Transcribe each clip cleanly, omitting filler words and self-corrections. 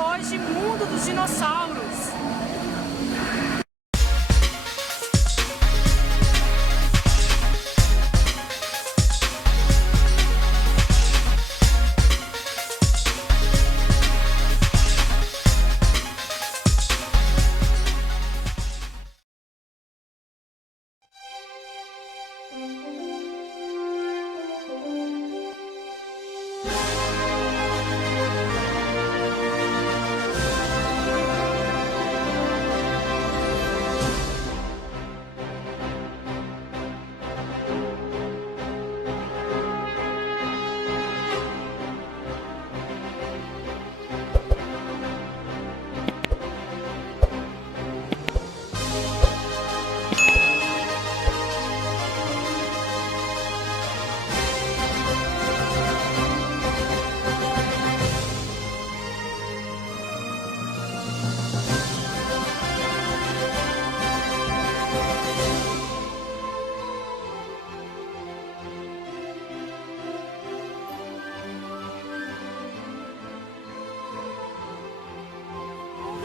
hoje Mundo dos Dinossauros.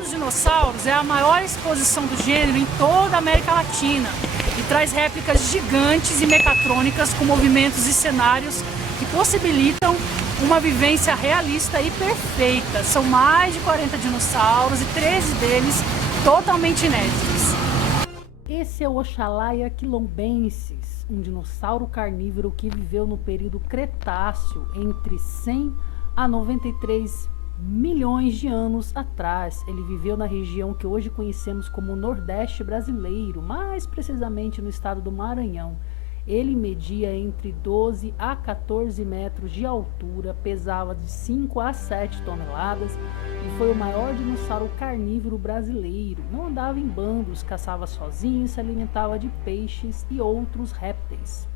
Os dinossauros é a maior exposição do gênero em toda a América Latina e traz réplicas gigantes e mecatrônicas com movimentos e cenários que possibilitam uma vivência realista e perfeita. São mais de 40 dinossauros e 13 deles totalmente inéditos. Esse é o Oxalaia quilombensis, um dinossauro carnívoro que viveu no período Cretáceo entre 100 a 93 milhões de anos atrás. Ele viveu na região que hoje conhecemos como Nordeste brasileiro, mais precisamente no estado do Maranhão. Ele media entre 12 a 14 metros de altura, pesava de 5 a 7 toneladas e foi o maior dinossauro carnívoro brasileiro. Não andava em bandos, caçava sozinho e se alimentava de peixes e outros répteis.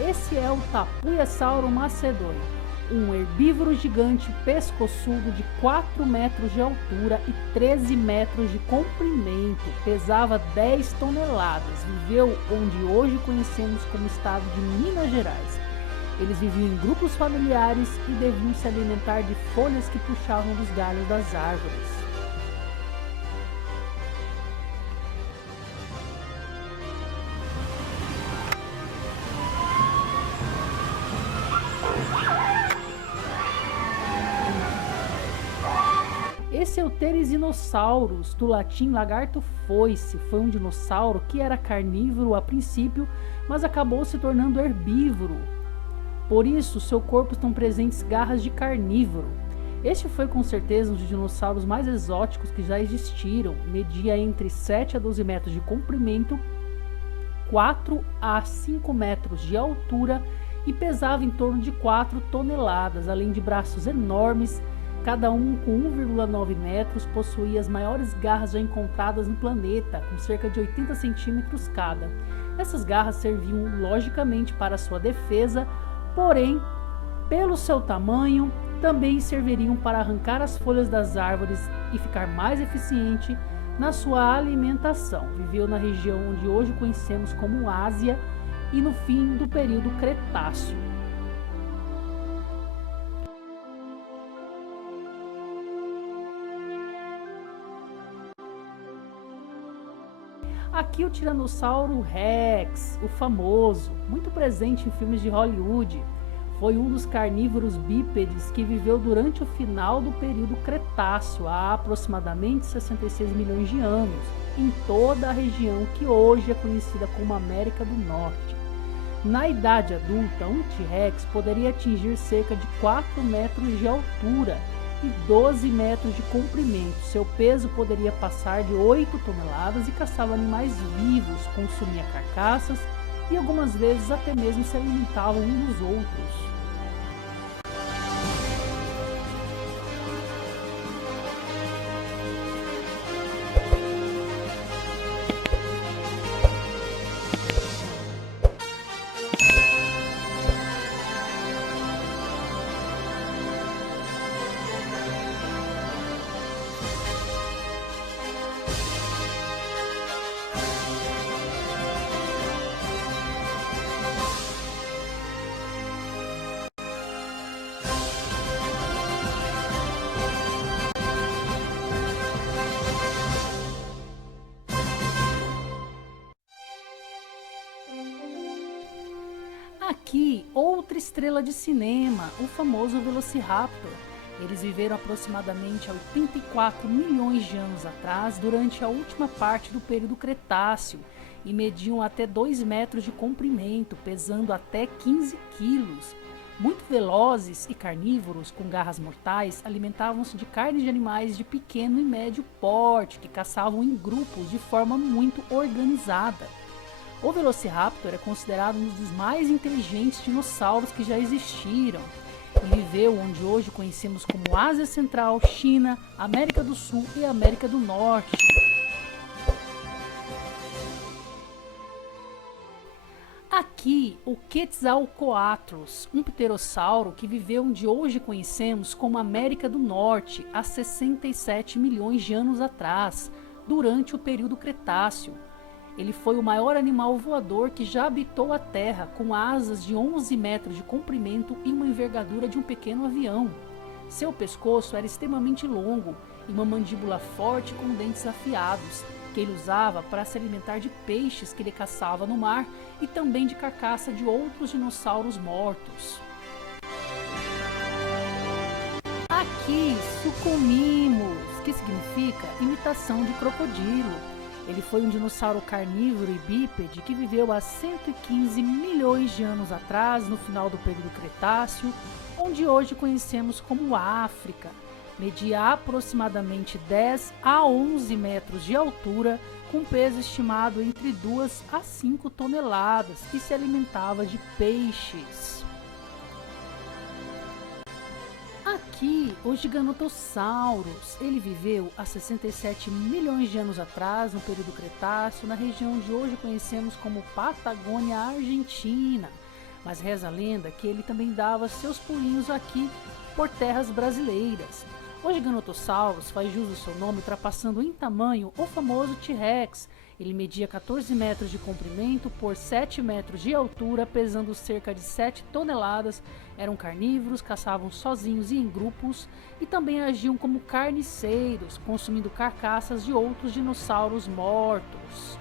Esse é o Tapuiasauro macedônio, um herbívoro gigante pescoçudo de 4 metros de altura e 13 metros de comprimento, pesava 10 toneladas, viveu onde hoje conhecemos como estado de Minas Gerais. Eles viviam em grupos familiares e deviam se alimentar de folhas que puxavam dos galhos das árvores. Esse é o Therizinosaurus, do latim lagarto foice. Foi um dinossauro que era carnívoro a princípio, mas acabou se tornando herbívoro. Por isso, seu corpo estão presentes garras de carnívoro. Este foi com certeza um dos dinossauros mais exóticos que já existiram. Media entre 7 a 12 metros de comprimento, 4 a 5 metros de altura e pesava em torno de 4 toneladas, além de braços enormes, cada um com 1,9 metros, possuía as maiores garras já encontradas no planeta, com cerca de 80 centímetros cada. Essas garras serviam logicamente para sua defesa, porém, pelo seu tamanho, também serviriam para arrancar as folhas das árvores e ficar mais eficiente na sua alimentação. Viveu na região onde hoje conhecemos como Ásia e no fim do período Cretáceo. Aqui o Tiranossauro Rex, o famoso, muito presente em filmes de Hollywood. Foi um dos carnívoros bípedes que viveu durante o final do período Cretáceo, há aproximadamente 66 milhões de anos, em toda a região que hoje é conhecida como América do Norte. Na idade adulta, um T-Rex poderia atingir cerca de 4 metros de altura e 12 metros de comprimento. Seu peso poderia passar de 8 toneladas e caçava animais vivos, consumia carcaças e algumas vezes até mesmo se alimentavam uns dos outros. Aqui, outra estrela de cinema, o famoso Velociraptor. Eles viveram aproximadamente há 84 milhões de anos atrás, durante a última parte do período Cretáceo, e mediam até 2 metros de comprimento, pesando até 15 quilos. Muito velozes e carnívoros, com garras mortais, alimentavam-se de carne de animais de pequeno e médio porte, que caçavam em grupos de forma muito organizada. O Velociraptor é considerado um dos mais inteligentes dinossauros que já existiram, e viveu onde hoje conhecemos como Ásia Central, China, América do Sul e América do Norte. Aqui, o Quetzalcoatlus, um pterossauro que viveu onde hoje conhecemos como América do Norte há 67 milhões de anos atrás, durante o período Cretáceo. Ele foi o maior animal voador que já habitou a Terra, com asas de 11 metros de comprimento e uma envergadura de um pequeno avião. Seu pescoço era extremamente longo e uma mandíbula forte com dentes afiados, que ele usava para se alimentar de peixes que ele caçava no mar e também de carcaça de outros dinossauros mortos. Aqui, Suchomimus, que significa imitação de crocodilo. Ele foi um dinossauro carnívoro e bípede que viveu há 115 milhões de anos atrás, no final do período Cretáceo, onde hoje conhecemos como África. Media aproximadamente 10 a 11 metros de altura, com peso estimado entre 2 a 5 toneladas, e se alimentava de peixes. Aqui, o Giganotosaurus. Ele viveu há 67 milhões de anos atrás, no período Cretáceo, na região de hoje conhecemos como Patagônia Argentina. Mas reza a lenda que ele também dava seus pulinhos aqui por terras brasileiras. O Giganotosaurus faz jus ao seu nome, ultrapassando em tamanho o famoso T-Rex. Ele media 14 metros de comprimento por 7 metros de altura, pesando cerca de 7 toneladas. Eram carnívoros, caçavam sozinhos e em grupos, e também agiam como carniceiros, consumindo carcaças de outros dinossauros mortos.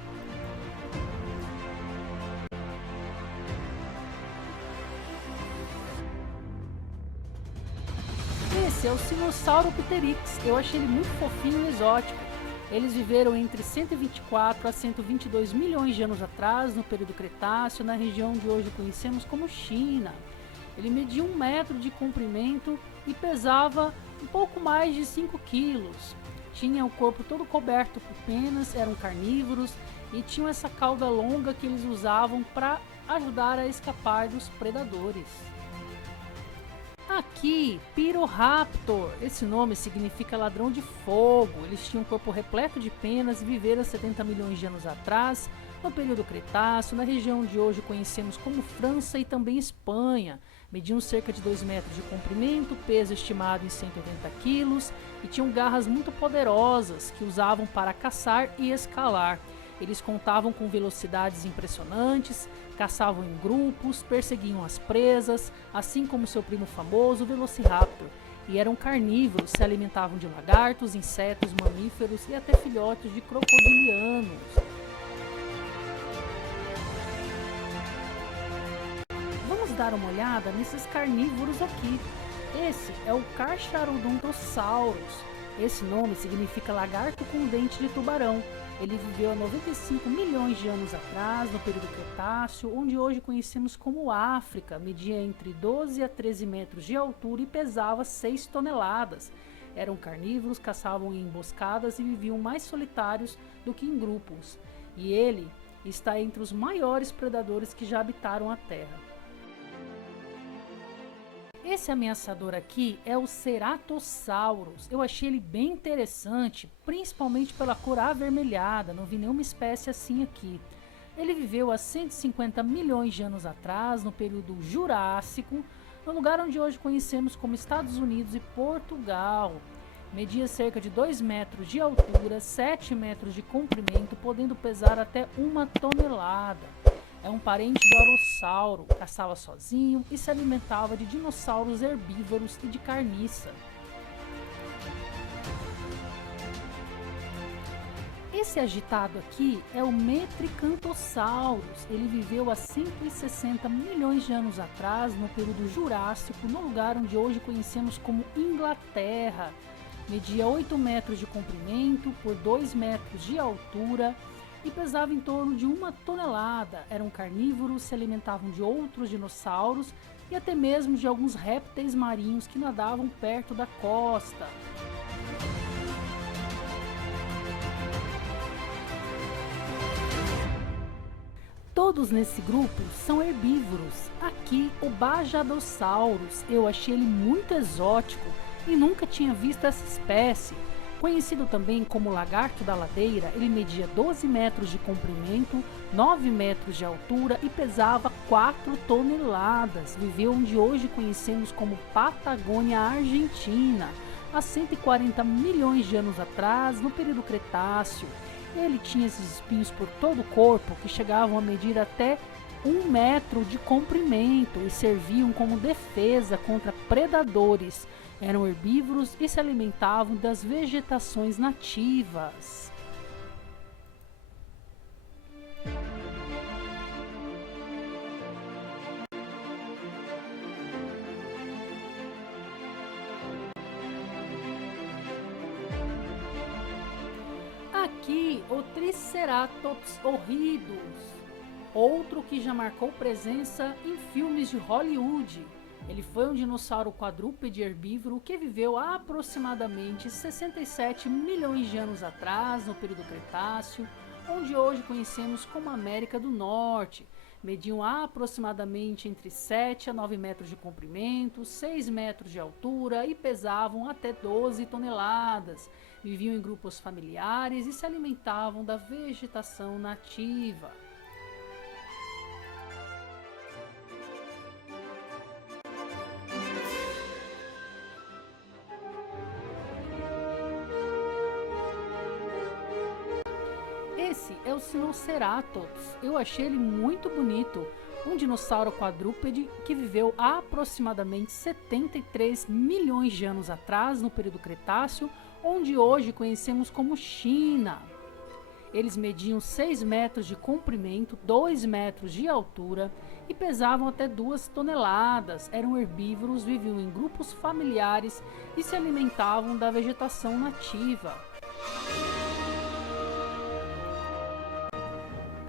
Esse é o Sinosauropteryx. Eu achei ele muito fofinho e exótico. Eles viveram entre 124 a 122 milhões de anos atrás, no período Cretáceo, na região de hoje conhecemos como China. Ele media 1 metro de comprimento e pesava um pouco mais de 5 quilos. Tinha o corpo todo coberto por penas, eram carnívoros e tinham essa cauda longa que eles usavam para ajudar a escapar dos predadores. Aqui, Pyroraptor. Esse nome significa ladrão de fogo. Eles tinham um corpo repleto de penas e viveram 70 milhões de anos atrás, no período Cretáceo, na região de hoje conhecemos como França e também Espanha. Mediam cerca de 2 metros de comprimento, peso estimado em 180 quilos e tinham garras muito poderosas que usavam para caçar e escalar. Eles contavam com velocidades impressionantes, caçavam em grupos, perseguiam as presas, assim como seu primo famoso, o Velociraptor, e eram carnívoros, se alimentavam de lagartos, insetos, mamíferos e até filhotes de crocodilianos. Vamos dar uma olhada nesses carnívoros aqui. Esse é o Carcharodontosaurus. Esse nome significa lagarto com dente de tubarão. Ele viveu há 95 milhões de anos atrás, no período Cretáceo, onde hoje conhecemos como África. Media entre 12 a 13 metros de altura e pesava 6 toneladas. Eram carnívoros, caçavam em emboscadas e viviam mais solitários do que em grupos. E ele está entre os maiores predadores que já habitaram a Terra. Esse ameaçador aqui é o Ceratosaurus. Eu achei ele bem interessante, principalmente pela cor avermelhada. Não vi nenhuma espécie assim aqui. Ele viveu há 150 milhões de anos atrás, no período Jurássico, no lugar onde hoje conhecemos como Estados Unidos e Portugal. Media cerca de 2 metros de altura, 7 metros de comprimento, podendo pesar até 1 tonelada. É um parente do Alossauro, caçava sozinho e se alimentava de dinossauros herbívoros e de carniça. Esse agitado aqui é o Metricantosaurus. Ele viveu há 160 milhões de anos atrás, no período Jurássico, no lugar onde hoje conhecemos como Inglaterra. Media 8 metros de comprimento por 2 metros de altura e pesava em torno de 1 tonelada. Eram carnívoros, se alimentavam de outros dinossauros e até mesmo de alguns répteis marinhos que nadavam perto da costa. Todos nesse grupo são herbívoros. Aqui, o Bajadosaurus, eu achei ele muito exótico e nunca tinha visto essa espécie. Conhecido também como lagarto da ladeira, ele media 12 metros de comprimento, 9 metros de altura e pesava 4 toneladas. Viveu onde hoje conhecemos como Patagônia Argentina, há 140 milhões de anos atrás, no período Cretáceo. Ele tinha esses espinhos por todo o corpo que chegavam a medir até 1 metro de comprimento e serviam como defesa contra predadores. Eram herbívoros e se alimentavam das vegetações nativas. Aqui, o Triceratops horridus, outro que já marcou presença em filmes de Hollywood. Ele foi um dinossauro quadrúpede herbívoro que viveu há aproximadamente 67 milhões de anos atrás, no período Cretáceo, onde hoje conhecemos como América do Norte. Mediam aproximadamente entre 7 a 9 metros de comprimento, 6 metros de altura e pesavam até 12 toneladas. Viviam em grupos familiares e se alimentavam da vegetação nativa. Esse é o Sinoceratops. Eu achei ele muito bonito. Um dinossauro quadrúpede que viveu há aproximadamente 73 milhões de anos atrás, no período Cretáceo, onde hoje conhecemos como China. Eles mediam 6 metros de comprimento, 2 metros de altura e pesavam até 2 toneladas. Eram herbívoros, viviam em grupos familiares e se alimentavam da vegetação nativa.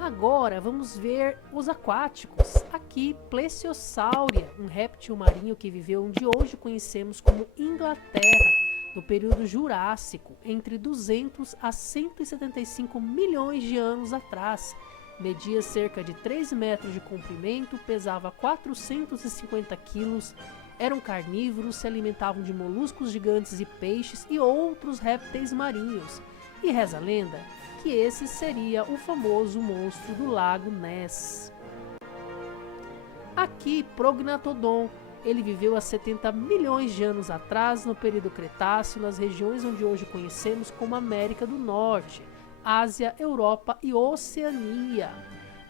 Agora vamos ver os aquáticos. Aqui, Plesiosauria, um réptil marinho que viveu onde hoje conhecemos como Inglaterra, no período Jurássico, entre 200 a 175 milhões de anos atrás. Media cerca de 3 metros de comprimento, pesava 450 quilos, eram carnívoros, se alimentavam de moluscos gigantes e peixes e outros répteis marinhos. E reza a lenda que esse seria o famoso monstro do lago Ness. Aqui, Prognathodon. Ele viveu há 70 milhões de anos atrás, no período Cretáceo, nas regiões onde hoje conhecemos como América do Norte, Ásia, Europa e Oceania.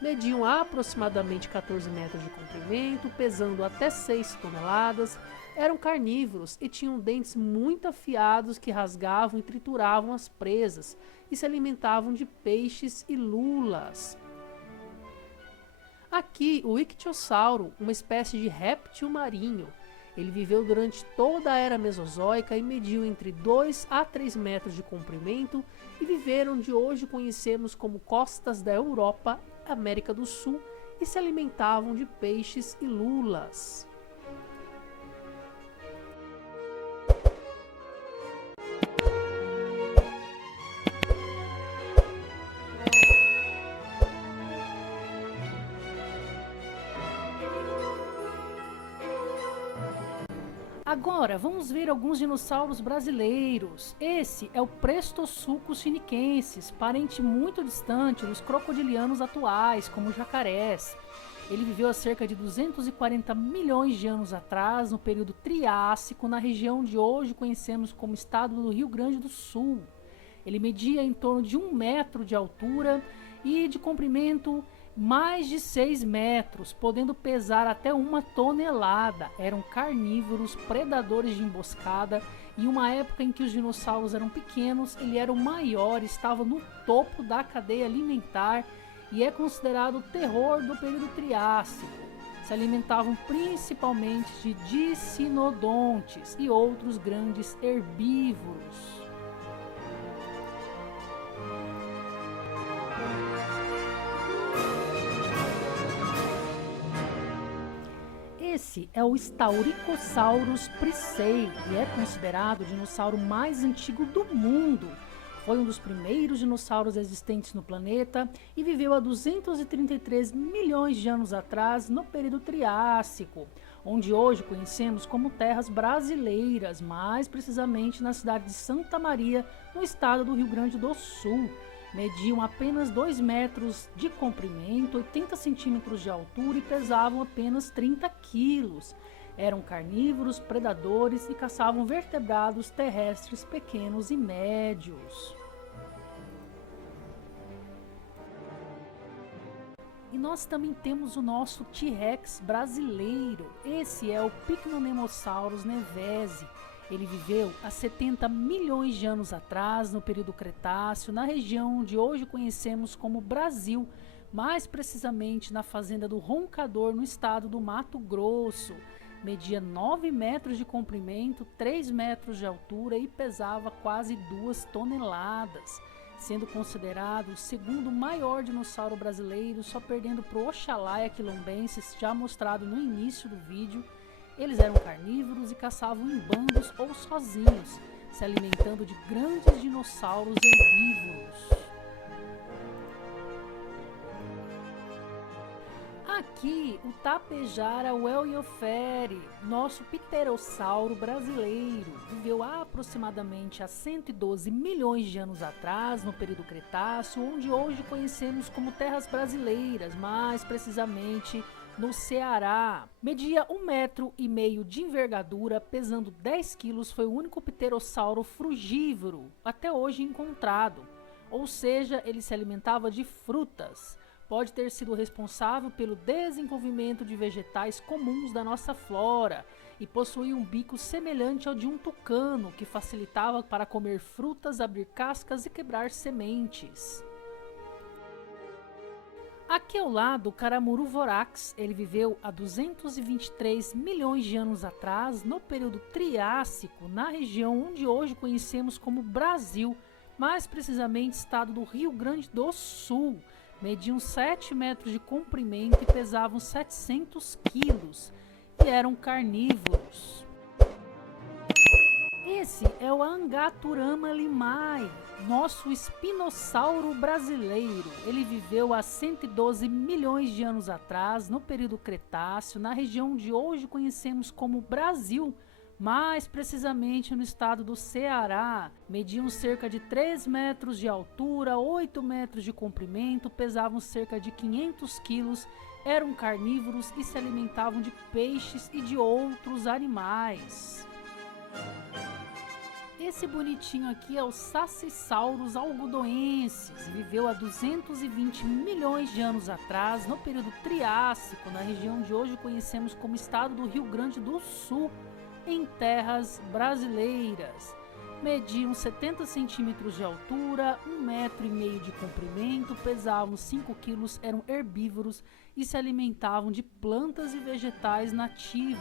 Mediam aproximadamente 14 metros de comprimento, pesando até 6 toneladas, eram carnívoros e tinham dentes muito afiados que rasgavam e trituravam as presas e se alimentavam de peixes e lulas. Aqui, o Ictiosauro, uma espécie de réptil marinho. Ele viveu durante toda a era mesozoica e mediu entre 2 a 3 metros de comprimento e viveram onde hoje conhecemos como costas da Europa, América do Sul e se alimentavam de peixes e lulas. Agora, vamos ver alguns dinossauros brasileiros. Esse é o Prestosuchus chiniquensis, parente muito distante dos crocodilianos atuais, como jacarés. Ele viveu há cerca de 240 milhões de anos atrás, no período Triássico, na região de hoje conhecemos como estado do Rio Grande do Sul. Ele media em torno de 1 metro de altura e de comprimento mais de 6 metros, podendo pesar até 1 tonelada. Eram carnívoros, predadores de emboscada. Em uma época em que os dinossauros eram pequenos, ele era o maior, estava no topo da cadeia alimentar e é considerado o terror do período Triássico. Se alimentavam principalmente de dicinodontes e outros grandes herbívoros. Esse é o Staurikosaurus priscei e é considerado o dinossauro mais antigo do mundo. Foi um dos primeiros dinossauros existentes no planeta e viveu há 233 milhões de anos atrás, no período Triássico, onde hoje conhecemos como terras brasileiras, mais precisamente na cidade de Santa Maria, no estado do Rio Grande do Sul. Mediam apenas 2 metros de comprimento, 80 centímetros de altura e pesavam apenas 30 quilos. Eram carnívoros, predadores e caçavam vertebrados terrestres pequenos e médios. E nós também temos o nosso T-Rex brasileiro. Esse é o Pycnonemosaurus nevesi. Ele viveu há 70 milhões de anos atrás, no período Cretáceo, na região onde hoje conhecemos como Brasil, mais precisamente na fazenda do Roncador, no estado do Mato Grosso. Media 9 metros de comprimento, 3 metros de altura e pesava quase 2 toneladas, sendo considerado o segundo maior dinossauro brasileiro, só perdendo para o Oxalaia quilombensis, já mostrado no início do vídeo. Eles eram carnívoros e caçavam em bandos ou sozinhos, se alimentando de grandes dinossauros herbívoros. Aqui, o Tapejara uelliofere, nosso pterossauro brasileiro, viveu aproximadamente há 112 milhões de anos atrás, no período Cretáceo, onde hoje conhecemos como terras brasileiras, mais precisamente no Ceará. Media 1,5 metro de envergadura, pesando 10 quilos, foi o único pterossauro frugívoro até hoje encontrado, ou seja, ele se alimentava de frutas. Pode ter sido responsável pelo desenvolvimento de vegetais comuns da nossa flora e possuía um bico semelhante ao de um tucano, que facilitava para comer frutas, abrir cascas e quebrar sementes. Aqui ao lado, o Caramuruvorax, ele viveu há 223 milhões de anos atrás, no período Triássico, na região onde hoje conhecemos como Brasil, mais precisamente estado do Rio Grande do Sul. Mediam 7 metros de comprimento e pesavam 700 quilos e eram carnívoros. Esse é o Angaturama limai, nosso espinossauro brasileiro. Ele viveu há 112 milhões de anos atrás, no período Cretáceo, na região onde hoje conhecemos como Brasil, mais precisamente no estado do Ceará. Mediam cerca de 3 metros de altura, 8 metros de comprimento, pesavam cerca de 500 quilos, eram carnívoros e se alimentavam de peixes e de outros animais. Esse bonitinho aqui é o Sacissaurus algodoensis, viveu há 220 milhões de anos atrás, no período Triássico, na região de hoje conhecemos como estado do Rio Grande do Sul, em terras brasileiras. Mediam 70 centímetros de altura, 1,5 metro de comprimento, pesavam 5 quilos, eram herbívoros e se alimentavam de plantas e vegetais nativos.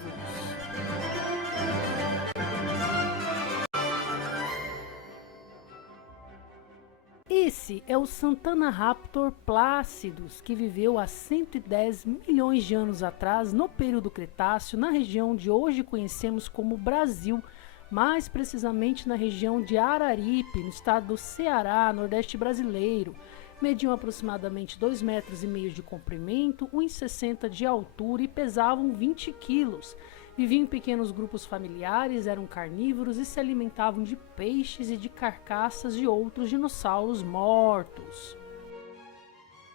Esse é o Santana-Raptor Plácidus, que viveu há 110 milhões de anos atrás, no período Cretáceo, na região de hoje conhecemos como Brasil, mais precisamente na região de Araripe, no estado do Ceará, nordeste brasileiro. Mediam aproximadamente 2,5 metros de comprimento, 1,60 de altura e pesavam 20 quilos. Viviam em pequenos grupos familiares, eram carnívoros e se alimentavam de peixes e de carcaças de outros dinossauros mortos.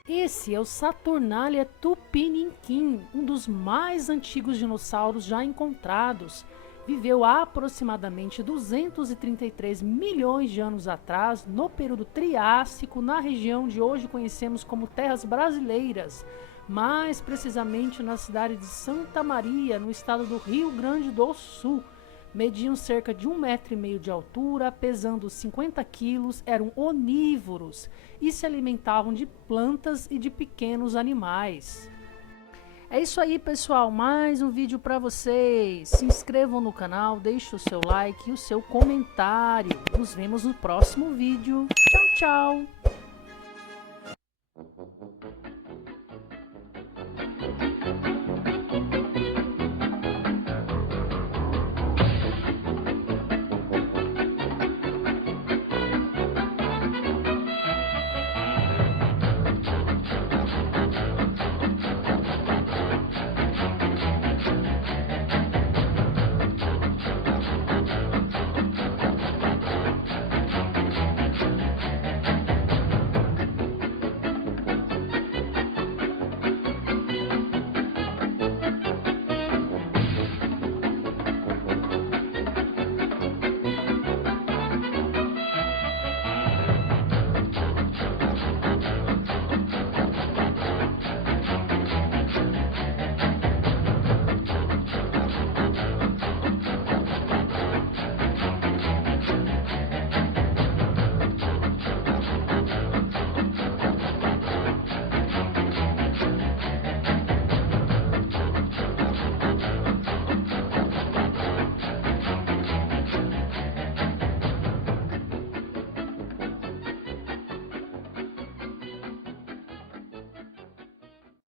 Esse é o Saturnalia tupiniquim, um dos mais antigos dinossauros já encontrados. viveu há aproximadamente 233 milhões de anos atrás, no período Triássico, na região de hoje conhecemos como Terras Brasileiras, mais precisamente na cidade de Santa Maria, no estado do Rio Grande do Sul. Mediam cerca de 1,5 metro de altura, pesando 50 quilos, eram onívoros e se alimentavam de plantas e de pequenos animais. É isso aí, pessoal, mais um vídeo para vocês. Se inscrevam no canal, deixe o seu like e o seu comentário. Nos vemos no próximo vídeo. Tchau, tchau!